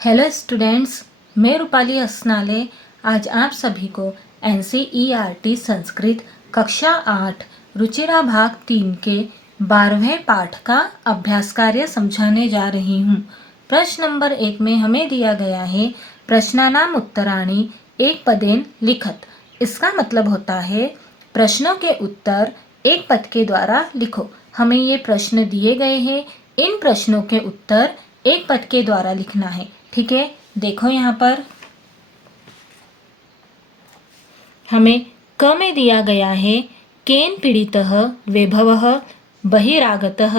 Hello students, मैं रूपाली असनाले आज आप सभी को NCERT संस्कृत कक्षा 8 रुचिरा भाग 3 के 12वें पाठ का अभ्यास कार्य समझाने जा रही हूँ। प्रश्न नंबर 1 में हमें दिया गया है प्रश्नानाम उत्तराणि एक पदेन लिखत। इसका मतलब होता है प्रश्नों के उत्तर एक पद के द्वारा लिखो। हमें ये प्रश्न दिए गए हैं, इन प्रश्नों के उत्तर एक पद के द्वारा लिखना है। ठीक है, देखो यहाँ पर हमें क में दिया गया है केन पीड़ितः वैभवः बहिरागतः।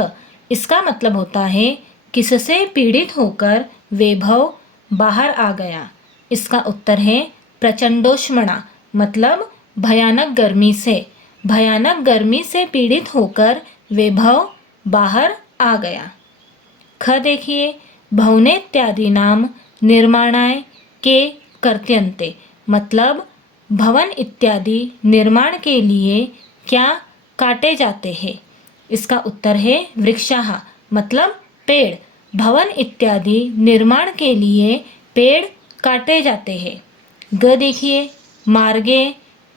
इसका मतलब होता है किससे पीड़ित होकर वैभव बाहर आ गया। इसका उत्तर है प्रचंडोष्मणा, मतलब भयानक गर्मी से। भयानक गर्मी से पीड़ित होकर वैभव बाहर आ गया। ख देखिए, भवनेत्यादीनां निर्माणाय के कर्त्यन्ते, मतलब भवन इत्यादि निर्माण के लिए क्या काटे जाते हैं। इसका उत्तर है वृक्षाः, मतलब पेड़। भवन इत्यादि निर्माण के लिए पेड़ काटे जाते हैं। ग देखिए, मार्गे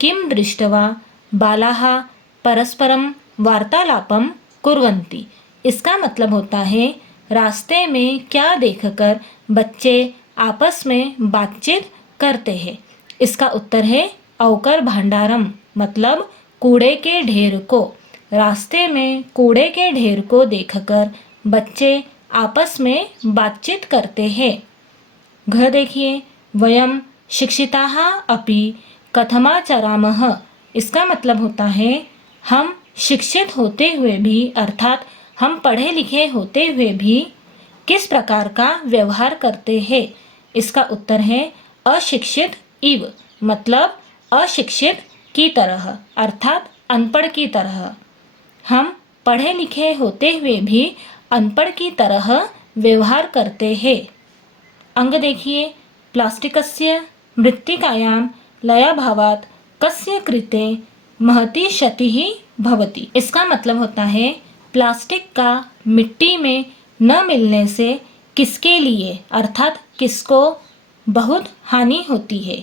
किं दृष्ट्वा बालाः परस्परं वार्तालापं कुर्वन्ति। इसका मतलब होता है रास्ते में क्या देखकर बच्चे आपस में बातचीत करते हैं। इसका उत्तर है अवकर भांडारम, मतलब कूड़े के ढेर को। रास्ते में कूड़े के ढेर को देखकर बच्चे आपस में बातचीत करते हैं। घ देखिए, वयम शिक्षिताः अपि कथमाचरामः। इसका मतलब होता है हम शिक्षित होते हुए भी, अर्थात हम पढ़े लिखे होते हुए भी किस प्रकार का व्यवहार करते हैं। इसका उत्तर है अशिक्षित इव, मतलब अशिक्षित की तरह, अर्थात अनपढ़ की तरह। हम पढ़े लिखे होते हुए भी अनपढ़ की तरह व्यवहार करते हैं। अंग देखिए, प्लास्टिकस्य मृत्तिकायां लयाभावात् कस्य कृते महती क्षतिः भवति। इसका मतलब होता है प्लास्टिक का मिट्टी में न मिलने से किसके लिए, अर्थात किसको बहुत हानि होती है।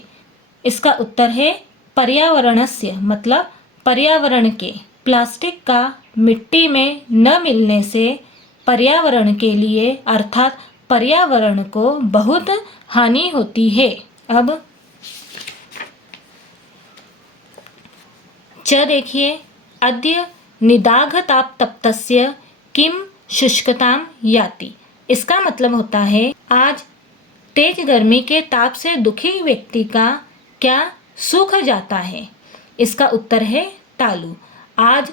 इसका उत्तर है पर्यावरणस्य, मतलब पर्यावरण के। प्लास्टिक का मिट्टी में न मिलने से पर्यावरण के लिए, अर्थात पर्यावरण को बहुत हानि होती है। अब च देखिए, अद्य निदाघताप्तप्तस्य किं शुष्कतां याति। इसका मतलब होता है आज तेज गर्मी के ताप से दुखी व्यक्ति का क्या सूख जाता है। इसका उत्तर है तालू। आज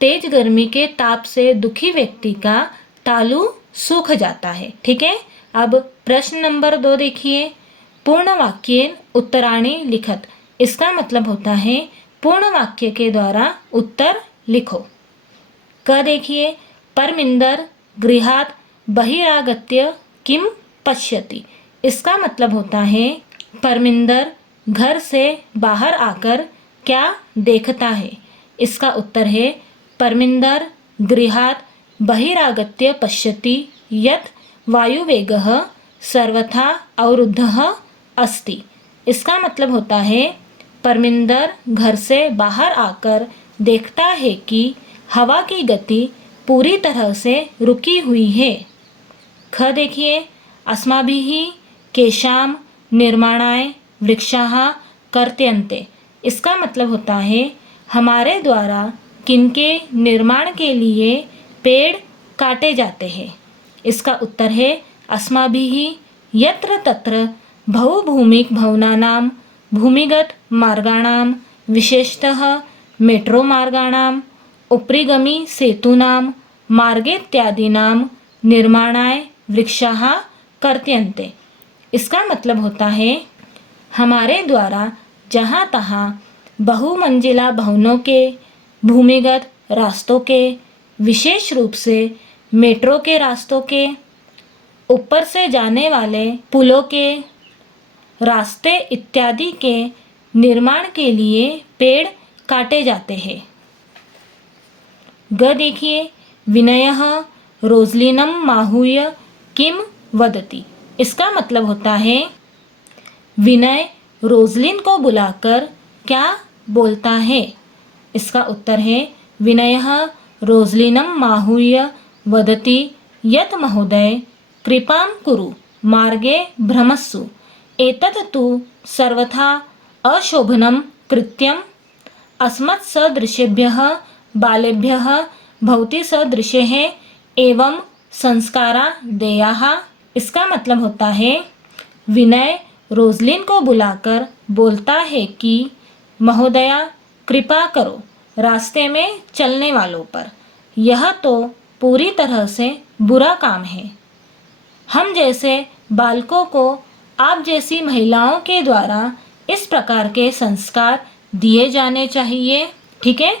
तेज गर्मी के ताप से दुखी व्यक्ति का तालू सूख जाता है। ठीक है, अब प्रश्न नंबर 2 देखिए, पूर्ण वाक्येन उत्तराणि लिखत। इसका मतलब होता है पूर्ण वाक्य के द्वारा उत्तर लिखो। क देखिए, परमिंदर गृहात् बहिरागत्य किं पश्यति। इसका मतलब होता है परमिंदर घर से बाहर आकर क्या देखता है। इसका उत्तर है परमिंदर गृहात् बहिरागत्य पश्यति यत् वायुवेगः सर्वथा अवरुद्धः अस्ति। इसका मतलब होता है परमिंदर घर से बाहर आकर देखता है कि हवा की गति पूरी तरह से रुकी हुई है। ख देखिए, अस्माभिः केषां निर्माणाय वृक्षाः कर्त्यन्ते। इसका मतलब होता है हमारे द्वारा किनके निर्माण के लिए पेड़ काटे जाते हैं। इसका उत्तर है अस्माभिः यत्र तत्र बहुभूमिक भवनानां भूमिगत मार्गाणां, विशेषतः मेट्रो मार्गाणां, उपरिगमी सेतूनां, मार्गेत्यादीनां निर्माणाय वृक्षाः कर्त्यन्ते। इसका मतलब होता है हमारे द्वारा जहाँ तहाँ बहुमंजिला भवनों के, भूमिगत रास्तों के, विशेष रूप से मेट्रो के रास्तों के, ऊपर से जाने वाले पुलों के रास्ते इत्यादि के निर्माण के लिए पेड़ काटे जाते हैं। ग देखिए, विनयः रोज़लिनं माहूय किं वदति। इसका मतलब होता है विनय रोजलिन को बुलाकर क्या बोलता है। इसका उत्तर है विनयः रोजलिनं माहूय वदति यत् महोदय कृपां कुरु मार्गे भ्रमस्सु एतत् तु सर्वथा अशोभनं कृत्यम् अस्मत्सदृशेभ्यः बालेभ्यः भवति सदृशेः एवं संस्कारा देयाः। इसका मतलब होता है विनय रोजलिन को बुलाकर बोलता है कि महोदया कृपा करो रास्ते में चलने वालों पर, यह तो पूरी तरह से बुरा काम है। हम जैसे बालकों को आप जैसी महिलाओं के द्वारा इस प्रकार के संस्कार दिए जाने चाहिए। ठीक है,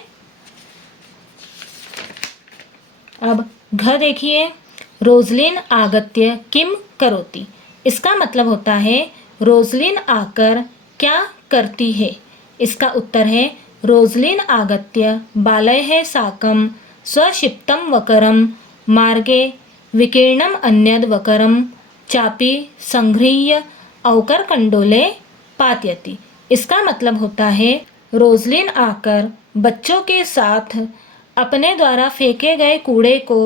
अब घ देखिए, रोजलिन आगत्य किम करोति। इसका मतलब होता है रोजलिन आकर क्या करती है। इसका उत्तर है रोजलिन आगत्य बालैः साकं स्वक्षिप्तं वकरं मार्गे विकीर्णम् अन्यद् वकरं चापि संगृह्य अवकरकंडोले पातयति। इसका मतलब होता है रोजलिन आकर बच्चों के साथ अपने द्वारा फेंके गए कूड़े को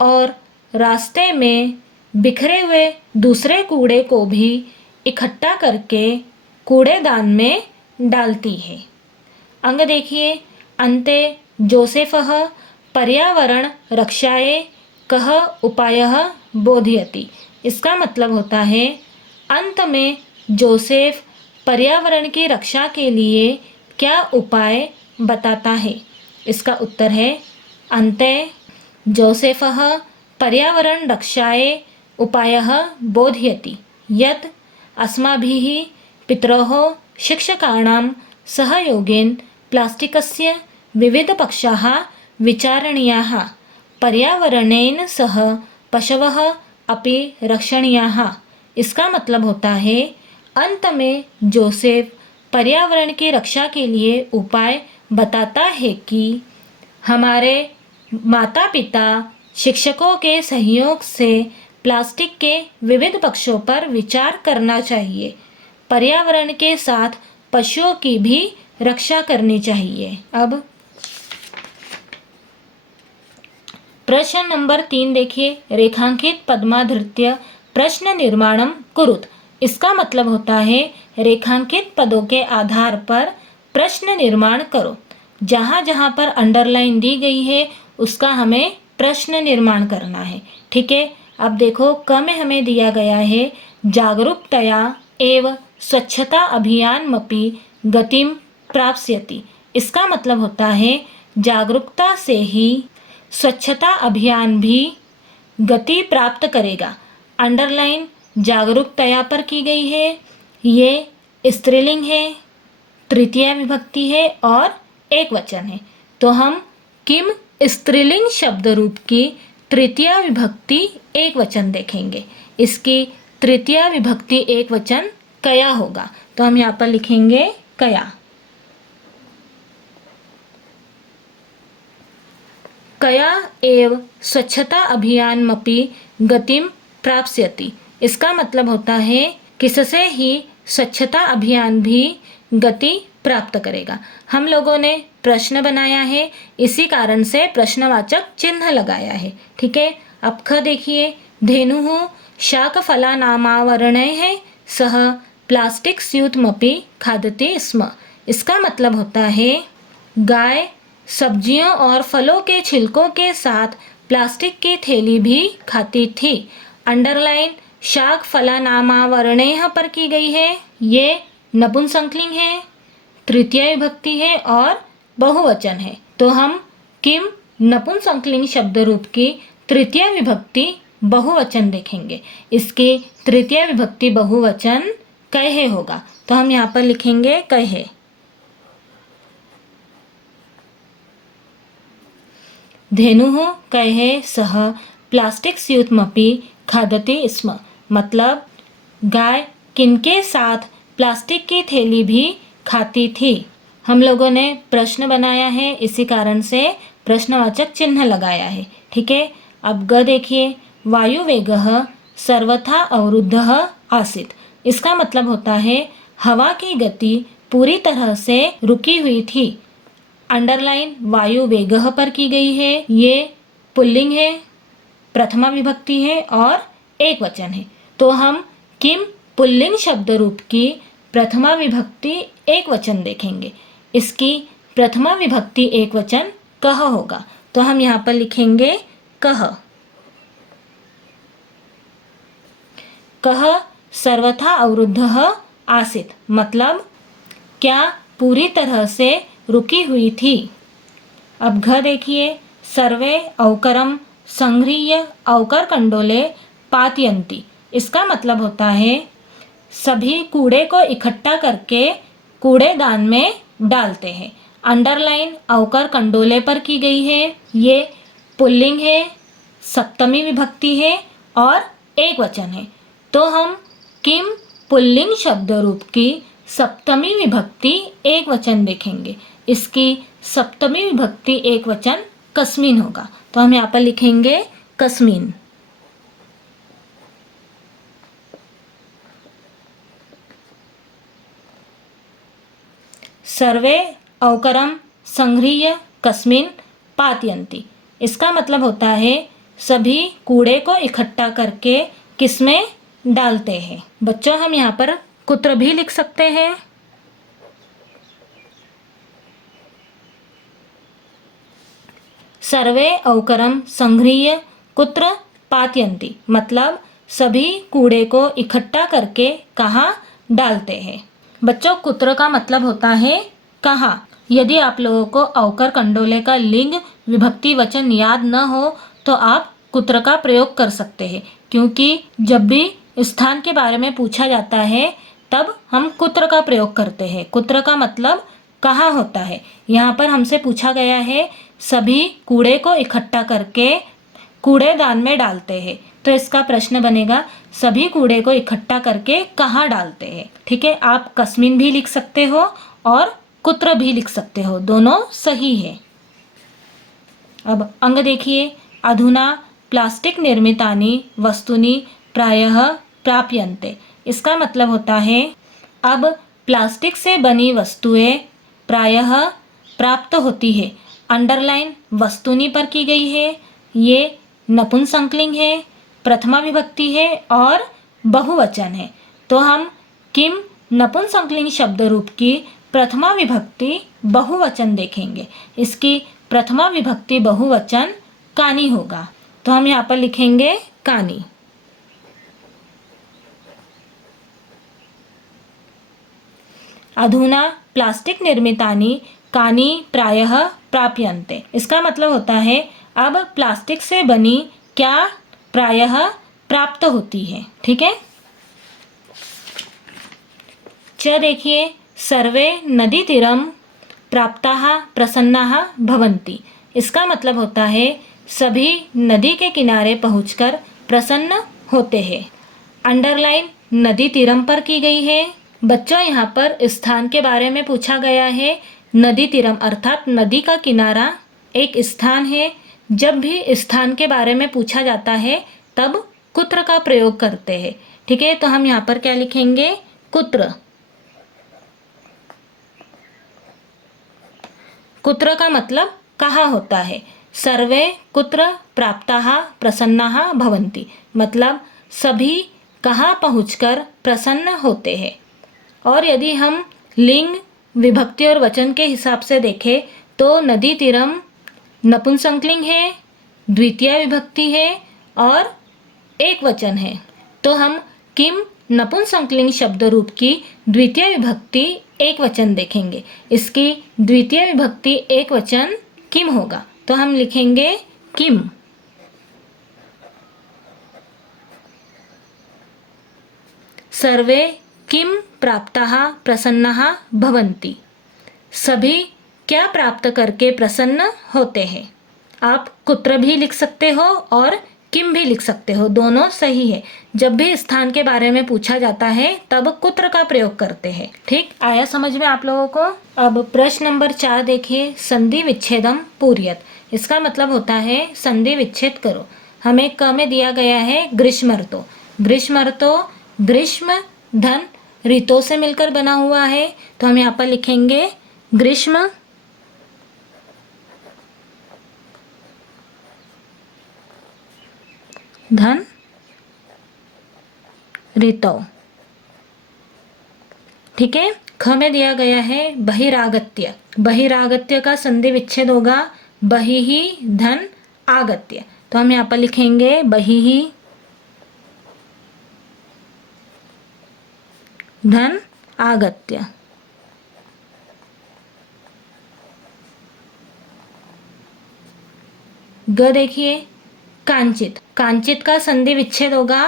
और रास्ते में बिखरे हुए दूसरे कूड़े को भी इकट्ठा करके कूड़ेदान में डालती है। अंग देखिए, अन्ते जोसेफः पर्यावरण रक्षाये कः उपायः बोधयति। इसका मतलब होता है अंत में जोसेफ पर्यावरण की रक्षा के लिए क्या उपाय बताता है। इसका उत्तर है अन्ते जोसेफः पर्यावरण रक्षाये उपायः बोधयति यत् अस्माभिः पितरोः शिक्षकाणां सहयोगेन प्लास्टिकस्य विविधपक्षाः विचारणीयाः, पर्यावरणेन सह पशवः अपि रक्षणीयाः। इसका मतलब होता है अंत में जोसेफ पर्यावरण की रक्षा के लिए उपाय बताता है कि हमारे माता पिता शिक्षकों के सहयोग से प्लास्टिक के विविध पक्षों पर विचार करना चाहिए, पर्यावरण के साथ पशुओं की भी रक्षा करनी चाहिए। अब प्रश्न नंबर 3 देखिए, रेखांकित पद्माधृत्य प्रश्न निर्माणम कुरुत। इसका मतलब होता है रेखांकित पदों के आधार पर प्रश्न निर्माण करो। जहाँ जहाँ पर अंडरलाइन दी गई है उसका हमें प्रश्न निर्माण करना है। ठीक है, अब देखो क में हमें दिया गया है जागरूकतया एव स्वच्छता अभियानमपि गतिम प्राप्स्यति। इसका मतलब होता है जागरूकता से ही स्वच्छता अभियान भी गति प्राप्त करेगा। अंडरलाइन जागरूकतया पर की गई है, ये स्त्रीलिंग है, तृतीया विभक्ति है और एक वचन है। तो हम किम स्त्रीलिंग शब्द रूप की तृतीया विभक्ति एक वचन देखेंगे। इसकी तृतीया विभक्ति एक वचन कया होगा, तो हम यहाँ पर लिखेंगे कया। कया एव स्वच्छता अभियानमपि गतिम प्राप्स्यति। इसका मतलब होता है किससे ही स्वच्छता अभियान भी गति प्राप्त करेगा। हम लोगों ने प्रश्न बनाया है, इसी कारण से प्रश्नवाचक चिन्ह लगाया है। ठीक है, अब ख देखिए, धेनुः शाकफलानामावरणैः सह प्लास्टिक स्यूतमपि खादति स्म। इसका मतलब होता है गाय सब्जियों और फलों के छिलकों के साथ प्लास्टिक की थैली भी खाती थी। अंडरलाइन शाक फलानामावरणैः पर की गई है, ये नपुंसकलिंग है, तृतीया विभक्ति है और बहुवचन है। तो हम किम नपुंसकलिंग शब्द रूप की तृतीया विभक्ति बहुवचन देखेंगे। इसकी तृतीया विभक्ति बहुवचन कहे होगा, तो हम यहाँ पर लिखेंगे कहे। धेनुः कहे सह प्लास्टिक स्यूतमपि खादति स्म। मतलब गाय किनके साथ प्लास्टिक की थैली भी खाती थी। हम लोगों ने प्रश्न बनाया है, इसी कारण से प्रश्नवाचक चिन्ह लगाया है। ठीक है, अब ग देखिए, वायुवेगः सर्वथा अवरुद्धः आसीत्। इसका मतलब होता है हवा की गति पूरी तरह से रुकी हुई थी। अंडरलाइन वायु वेगः पर की गई है। ये पुल्लिंग है, प्रथमा विभक्ति है और एक वचन है। तो हम किम पुल्लिंग शब्द रूप की प्रथमा विभक्ति एक वचन देखेंगे। इसकी प्रथमा विभक्ति एक वचन कह होगा। तो हम यहाँ पर लिखेंगे कह। कह सर्वथा अवरुद्धः आसीत्, मतलब क्या पूरी तरह से रुकी हुई थी। अब घ देखिए, सर्वे अवकरम संगृह्य अवकर कंडोले पातयन्ति। इसका मतलब होता है सभी कूड़े को इकट्ठा करके कूड़ेदान में डालते हैं। अंडरलाइन अवकर कंडोले पर की गई है। ये पुल्लिंग है, सप्तमी विभक्ति है और एक वचन है। तो हम किम पुल्लिंग शब्द रूप की सप्तमी विभक्ति एक वचन देखेंगे। इसकी सप्तमी विभक्ति एक वचन कस्मिन होगा। तो हम यहाँ पर लिखेंगे कस्मिन। सर्वे अवकरम संगृह्य कस्मिन पातयन्ति। इसका मतलब होता है सभी कूड़े को इकट्ठा करके किसमें डालते हैं। बच्चों, हम यहाँ पर कुत्र भी लिख सकते हैं। सर्वे अवकरम संगृह्य कुत्र पातयन्ति, मतलब सभी कूड़े को इकट्ठा करके कहाँ डालते हैं। बच्चों, कुत्र का मतलब होता है कहाँ। यदि आप लोगों को अवकर कंडोले का लिंग विभक्ति वचन याद न हो तो आप कुत्र का प्रयोग कर सकते हैं, क्योंकि जब भी स्थान के बारे में पूछा जाता है तब हम कुत्र का प्रयोग करते हैं। कुत्र का मतलब कहाँ होता है। यहाँ पर हमसे पूछा गया है सभी कूड़े को इकट्ठा करके कूड़ेदान में डालते हैं, तो इसका प्रश्न बनेगा सभी कूड़े को इकट्ठा करके कहाँ डालते हैं। ठीक है, आप कस्मिन भी लिख सकते हो और कुत्र भी लिख सकते हो, दोनों सही है। अब अंग देखिए, अधुना प्लास्टिक निर्मितानि वस्तुनि प्रायः प्राप्यन्ते। इसका मतलब होता है अब प्लास्टिक से बनी वस्तुएं प्रायः प्राप्त होती है। अंडरलाइन वस्तुनि पर की गई है। ये नपुंसकलिंग है, प्रथमा विभक्ति है और बहुवचन है। तो हम किम नपुंसकलिंग शब्द रूप की प्रथमा विभक्ति बहुवचन देखेंगे। इसकी प्रथमा विभक्ति बहुवचन कानी होगा। तो हम यहाँ पर लिखेंगे कानी। अधुना प्लास्टिक निर्मितानि कानी प्रायः प्राप्यन्ते। इसका मतलब होता है अब प्लास्टिक से बनी क्या प्रायः प्राप्त होती है। ठीक है। च देखिए, सर्वे नदी तीरम प्राप्ताः प्रसन्नाः भवन्ति। इसका मतलब होता है सभी नदी के किनारे पहुंचकर प्रसन्न होते हैं। अंडरलाइन नदी तीरम पर की गई है। बच्चों, यहाँ पर स्थान के बारे में पूछा गया है। नदी तीरम अर्थात नदी का किनारा एक स्थान है। जब भी स्थान के बारे में पूछा जाता है तब कुत्र का प्रयोग करते हैं। ठीक है, तो हम यहाँ पर क्या लिखेंगे, कुत्र। कुत्र का मतलब कहाँ होता है। सर्वे कुत्र प्राप्ताः प्रसन्नाः भवन्ति, मतलब सभी कहाँ पहुंचकर प्रसन्न होते हैं। और यदि हम लिंग विभक्ति और वचन के हिसाब से देखें तो नदी तीरम नपुंसकलिंग है, द्वितीय विभक्ति है और एक वचन है। तो हम किम नपुंसकलिंग शब्द रूप की द्वितीय विभक्ति एक वचन देखेंगे। इसकी द्वितीय विभक्ति एक वचन किम होगा। तो हम लिखेंगे किम। सर्वे किम प्राप्ताः प्रसन्नाः भवन्ति। सभी क्या प्राप्त करके प्रसन्न होते हैं। आप कुत्र भी लिख सकते हो और किम भी लिख सकते हो, दोनों सही है। जब भी स्थान के बारे में पूछा जाता है तब कुत्र का प्रयोग करते हैं। ठीक, आया समझ में आप लोगों को। अब प्रश्न नंबर 4 देखिए, संधि विच्छेदम पूर्यत। इसका मतलब होता है संधि विच्छेद करो। हमें क में दिया गया है ग्रीष्म ऋतु, ग्रीष्म ऋतु, ग्रीष्म धन ऋतु से मिलकर बना हुआ है, तो हम यहाँ पर लिखेंगे ग्रीष्म धन ऋतु। ठीक है। ख में दिया गया है बहिरागत्य। बहिरागत्य का संधि विच्छेद होगा बहिः धन आगत्य, तो हम यहाँ पर लिखेंगे बहिः धन आगत्य। ग देखिए कांचित। कांचित का संधि विच्छेद होगा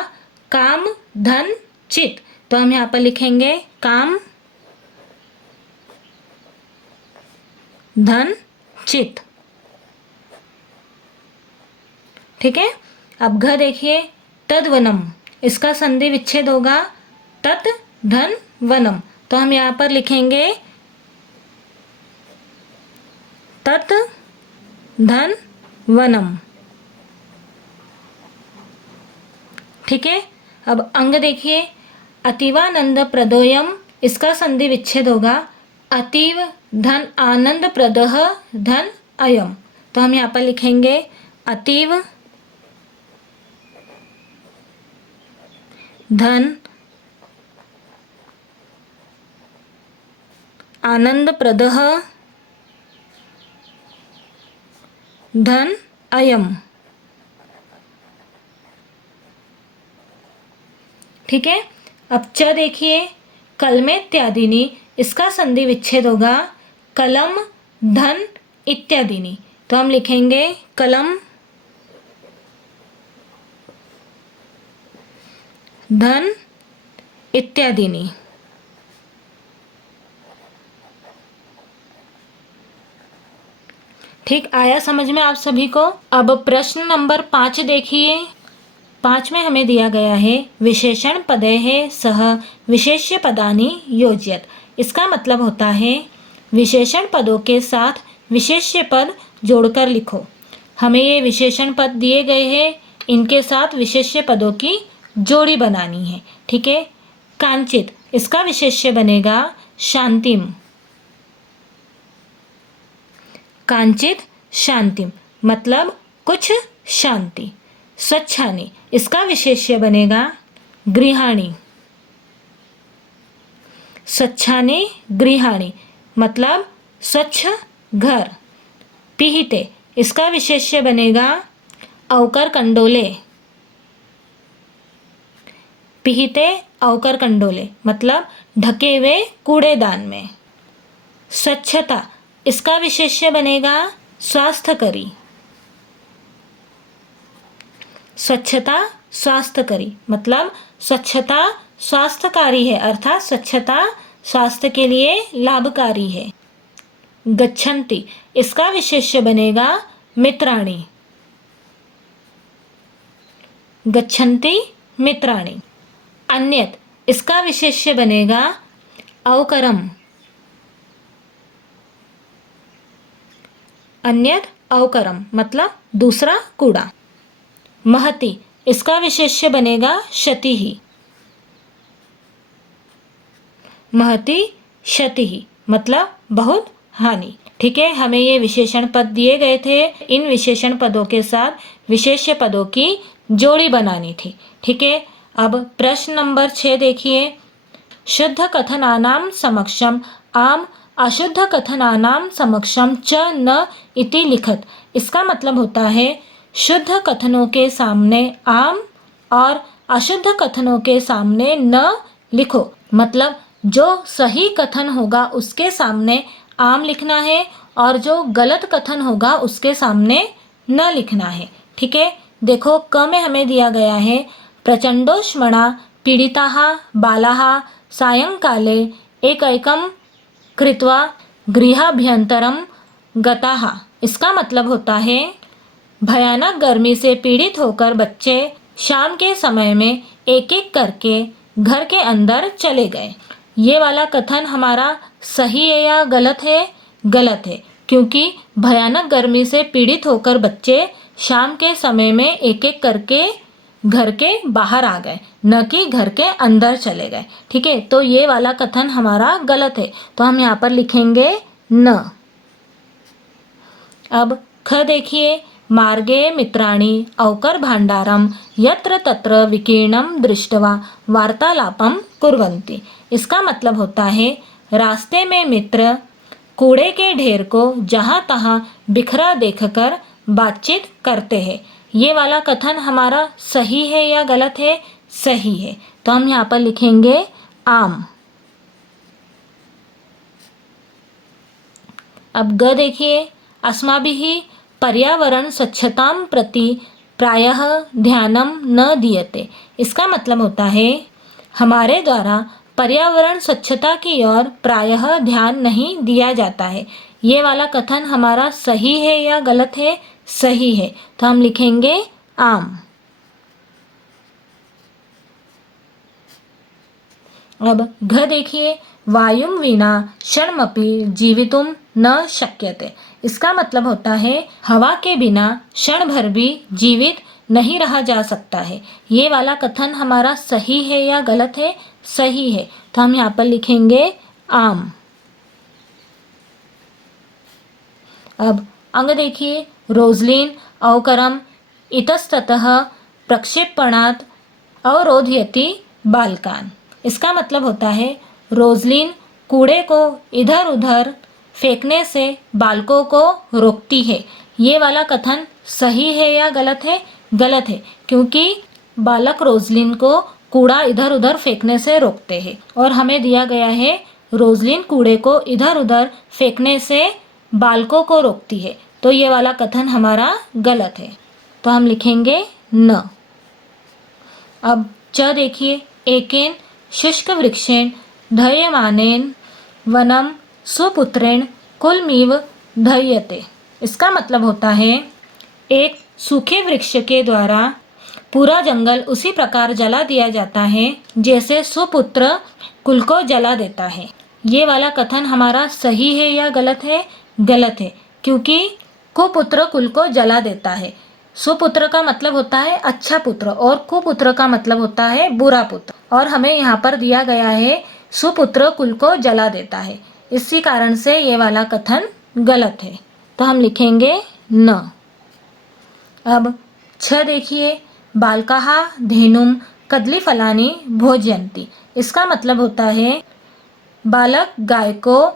काम धन चित, तो हम यहाँ पर लिखेंगे काम धन चित। ठीक है। अब घ देखिए तद्वनम। इसका संधि विच्छेद होगा तत् धन वनम, तो हम यहाँ पर लिखेंगे तत् धन वनम। ठीक है। अब अंग देखिए अतीवानंद प्रदोयम। इसका संधि विच्छेद होगा अतीव धन आनंद प्रदः धन अयम, तो हम यहाँ पर लिखेंगे अतीव धन आनंद प्रदः धन अयम। ठीक है। अब च देखिए कलमे इत्यादिनी। इसका संधि विच्छेद होगा कलम धन इत्यादिनी, तो हम लिखेंगे कलम धन इत्यादिनी। ठीक, आया समझ में आप सभी को। अब प्रश्न नंबर 5 देखिए। 5 में हमें दिया गया है विशेषण पदैः सह विशेष्य पदानि योजयत। इसका मतलब होता है विशेषण पदों के साथ विशेष्य पद जोड़कर लिखो। हमें ये विशेषण पद दिए गए हैं, इनके साथ विशेष्य पदों की जोड़ी बनानी है। ठीक है। कांचित, इसका विशेष्य बनेगा शांतिम। कांचित शांतिम मतलब कुछ शांति। स्वच्छानि, इसका विशेष्य बनेगा गृहाणि। स्वच्छानि गृहाणि मतलब स्वच्छ घर। पिहिते, इसका विशेष्य बनेगा अवकर कंडोले। पिहिते अवकर कंडोले मतलब ढके हुए कूड़ेदान में। स्वच्छता, इसका विशेष्य बनेगा स्वास्थ्यकरी। स्वच्छता स्वास्थ्यकरी मतलब स्वच्छता स्वास्थ्यकारी है, अर्थात स्वच्छता स्वास्थ्य के लिए लाभकारी है। गच्छन्ति, इसका विशेष्य बनेगा मित्राणि। गच्छन्ति मित्राणि। अन्यत, इसका विशेष्य बनेगा अवकरम। अन्यत अवकरम मतलब दूसरा कूड़ा। महति, इसका विशेष्य बनेगा क्षतिः। महति क्षतिः मतलब बहुत हानि। ठीक है। हमें ये विशेषण पद दिए गए थे, इन विशेषण पदों के साथ विशेष्य पदों की जोड़ी बनानी थी। ठीक है। अब प्रश्न नंबर 6 देखिए। शुद्ध कथनानां समक्षम आम अशुद्ध कथनानां समक्षम च न इति लिखत। इसका मतलब होता है शुद्ध कथनों के सामने आम और अशुद्ध कथनों के सामने न लिखो। मतलब जो सही कथन होगा उसके सामने आम लिखना है और जो गलत कथन होगा उसके सामने न लिखना है। ठीक है। देखो क में हमें दिया गया है प्रचंडोष्मणा पीड़िताः बालाः सायंकाले एकैकं कृत्वा गृहाभ्यंतरं गताः। इसका मतलब होता है भयानक गर्मी से पीड़ित होकर बच्चे शाम के समय में एक एक करके घर के अंदर चले गए। ये वाला कथन हमारा सही है या गलत है? गलत है, क्योंकि भयानक गर्मी से पीड़ित होकर बच्चे शाम के समय में एक एक करके घर के बाहर आ गए, न कि घर के अंदर चले गए। ठीक है, तो ये वाला कथन हमारा गलत है, तो हम यहाँ पर लिखेंगे न। अब ख देखिए, मार्गे मित्राणि अवकर भांडारम यत्र तत्र विकीर्णम दृष्टवा वार्तालापम कुर्वन्ति। इसका मतलब होता है रास्ते में मित्र कूड़े के ढेर को जहाँ तहाँ बिखरा देखकर बातचीत करते हैं। ये वाला कथन हमारा सही है या गलत है? सही है, तो हम यहाँ पर लिखेंगे आम। अब ग देखिए, अस्माभिः पर्यावरण स्वच्छतां प्रति प्रायः ध्यानम न दीयते। इसका मतलब होता है हमारे द्वारा पर्यावरण स्वच्छता की ओर प्रायः ध्यान नहीं दिया जाता है। ये वाला कथन हमारा सही है या गलत है? सही है, तो हम लिखेंगे आम। अब घ देखिए, वायुं विना क्षणमपि जीवितुं न शक्यते। इसका मतलब होता है हवा के बिना क्षण भर भी जीवित नहीं रहा जा सकता है। ये वाला कथन हमारा सही है या गलत है? सही है, तो हम यहाँ पर लिखेंगे आम। अब अंग देखिए, रोजलिन अवकरम इतस्ततः प्रक्षेपणात् अवरोधयति बालकान। इसका मतलब होता है रोजलिन कूड़े को इधर उधर फेंकने से बालकों को रोकती है। ये वाला कथन सही है या गलत है? गलत है, क्योंकि बालक रोजलिन को कूड़ा इधर उधर फेंकने से रोकते हैं, और हमें दिया गया है रोजलिन कूड़े को इधर उधर फेंकने से बालकों को रोकती है, तो ये वाला कथन हमारा गलत है, तो हम लिखेंगे न। अब च देखिए, एकेन शुष्क वृक्षेण धैर्यमानेन वनम स्वपुत्रेण कुलमिव धैर्यते। इसका मतलब होता है एक सूखे वृक्ष के द्वारा पूरा जंगल उसी प्रकार जला दिया जाता है जैसे सुपुत्र कुल को जला देता है। ये वाला कथन हमारा सही है या गलत है? गलत है, क्योंकि कुपुत्र कुल को जला देता है। सुपुत्र का मतलब होता है अच्छा पुत्र, और कुपुत्र का मतलब होता है बुरा पुत्र, और हमें यहाँ पर दिया गया है सुपुत्र कुल को जला देता है। इसी कारण से ये वाला कथन गलत है, तो हम लिखेंगे न। अब छ देखिए, बालकाः धेनुम कदलीफलानि भोजयन्ति। इसका मतलब होता है बालक गाय को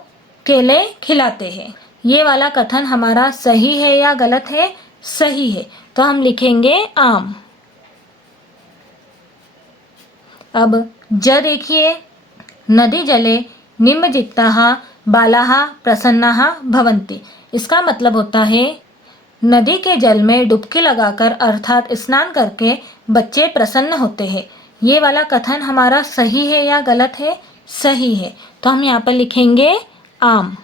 केले खिलाते हैं। ये वाला कथन हमारा सही है या गलत है? सही है, तो हम लिखेंगे आम। अब ज देखिए, नदी जले निमज्जिताः बालाः प्रसन्नाः भवन्ति। इसका मतलब होता है नदी के जल में डुबकी लगाकर अर्थात स्नान करके बच्चे प्रसन्न होते हैं। ये वाला कथन हमारा सही है या गलत है? सही है, तो हम यहाँ पर लिखेंगे आम।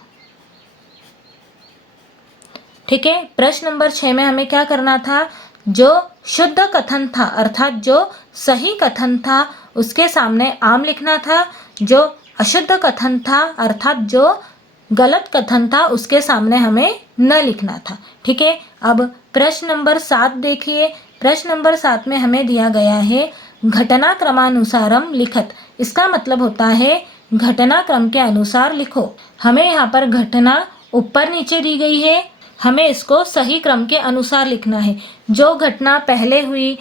ठीक है, प्रश्न नंबर 6 में हमें क्या करना था? जो शुद्ध कथन था अर्थात जो सही कथन था उसके सामने आम लिखना था। जो अशुद्ध कथन था अर्थात जो गलत कथन था उसके सामने हमें न लिखना था। ठीक है, अब प्रश्न नंबर 7 देखिए। प्रश्न नंबर 7 में हमें दिया गया है घटनाक्रमानुसारम लिखत। इसका मतलब होता है घटनाक्रम के अनुसार लिखो। हमें यहाँ पर घटना ऊपर नीचे दी गई है, हमें इसको सही क्रम के अनुसार लिखना है। जो घटना पहले हुई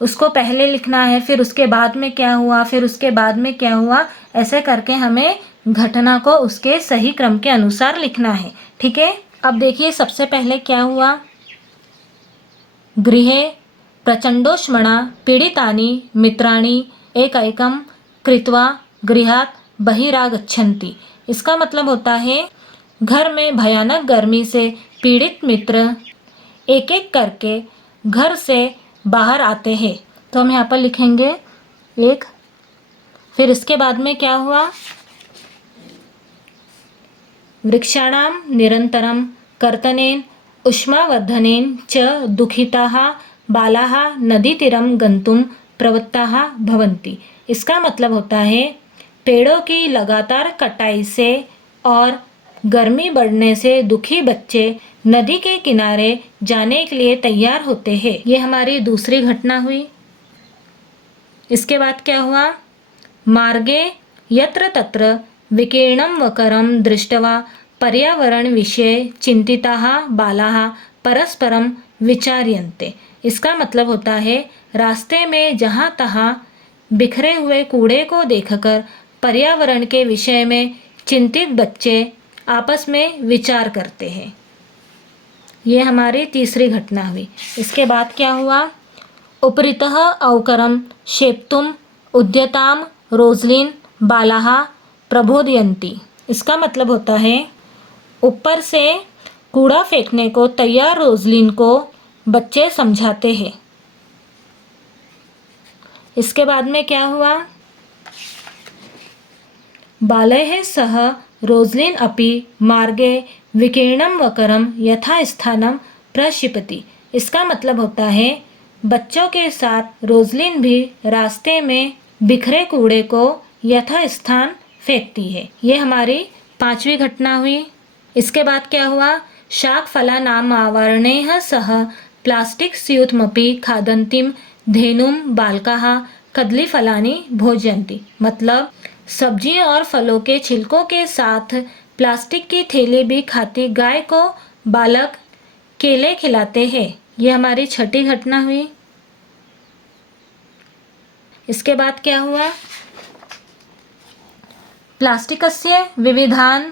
उसको पहले लिखना है, फिर उसके बाद में क्या हुआ, फिर उसके बाद में क्या हुआ, ऐसे करके हमें घटना को उसके सही क्रम के अनुसार लिखना है। ठीक है, अब देखिए सबसे पहले क्या हुआ। गृहे प्रचंडोष्मणा पीड़ितानि मित्राणि एकैकं कृत्वा गृहात् बहिरागच्छन्ति। इसका मतलब होता है घर में भयानक गर्मी से पीड़ित मित्र एक एक करके घर से बाहर आते हैं। तो हम यहाँ पर लिखेंगे एक, फिर इसके बाद में क्या हुआ, वृक्षाणां निरंतरं कर्तनेन उष्मावर्धनेन च दुखिताः बालाः नदीतीरं गन्तुं प्रवृत्ताः भवन्ति। इसका मतलब होता है पेड़ों की लगातार कटाई से और गर्मी बढ़ने से दुखी बच्चे नदी के किनारे जाने के लिए तैयार होते हैं। ये हमारी दूसरी घटना हुई। इसके बाद क्या हुआ, मार्गे यत्र तत्र विकीर्णं वकरं दृष्ट्वा पर्यावरण विषये चिंतिताः बालाः परस्परम विचार्यन्ते। इसका मतलब होता है रास्ते में जहाँ तहाँ बिखरे हुए कूड़े को देखकर पर्यावरण के विषय में चिंतित बच्चे आपस में विचार करते हैं। ये हमारी तीसरी घटना हुई। इसके बाद क्या हुआ, उपरितः अवकरं क्षेप्तुम् उद्यतां रोज़लिन बालाः प्रबोधयन्ति। इसका मतलब होता है ऊपर से कूड़ा फेंकने को तैयार रोज़लिन को बच्चे समझाते हैं। इसके बाद में क्या हुआ, बालैः सह रोज़लिन अपि मार्गे विकीर्णं वकरं यथास्थानं प्रक्षिपति। इसका मतलब होता है बच्चों के साथ रोज़लिन भी रास्ते में बिखरे कूड़े को यथास्थान फेंकती है। ये हमारी पांचवी घटना हुई। इसके बाद क्या हुआ, शाकफलानाम् आवरणैः सह प्लास्टिक स्यूतमपि खादन्तीं धेनुं बालकाः कदलीफलानि भोजयन्ति। मतलब सब्जियों और फलों के छिलकों के साथ प्लास्टिक की थैली भी खाती गाय को बालक केले खिलाते हैं। ये हमारी छठी घटना हुई। इसके बाद क्या हुआ, प्लास्टिकस्य विविधान्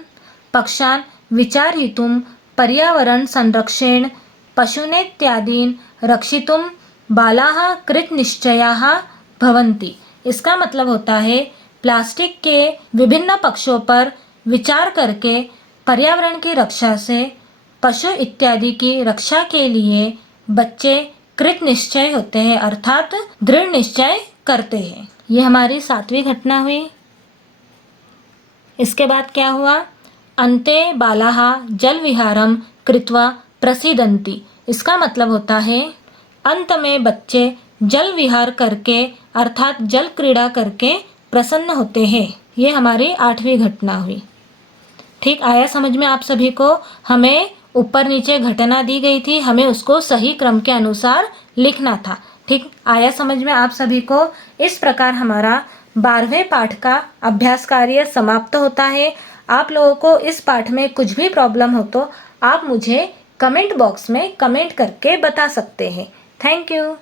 पक्षान् विचारयितुं पर्यावरण संरक्षण पशूनेत्यादीन् रक्षितुं बालाः कृतनिश्चयाः भवन्ति। इसका मतलब होता है प्लास्टिक के विभिन्न पक्षों पर विचार करके पर्यावरण की रक्षा से पशु इत्यादि की रक्षा के लिए बच्चे कृत निश्चय होते हैं, अर्थात दृढ़ निश्चय करते हैं। ये हमारी सातवीं घटना हुई। इसके बाद क्या हुआ, अन्ते बालाः जल विहारं कृत्वा प्रसीदन्ति। इसका मतलब होता है अंत में बच्चे जल विहार करके अर्थात जल क्रीड़ा करके प्रसन्न होते हैं। ये हमारी आठवीं घटना हुई। ठीक आया समझ में आप सभी को? हमें ऊपर नीचे घटना दी गई थी, हमें उसको सही क्रम के अनुसार लिखना था। ठीक आया समझ में आप सभी को? इस प्रकार हमारा 12वें पाठ का अभ्यास कार्य समाप्त होता है। आप लोगों को इस पाठ में कुछ भी प्रॉब्लम हो तो आप मुझे कमेंट बॉक्स में कमेंट करके बता सकते हैं। Thank you.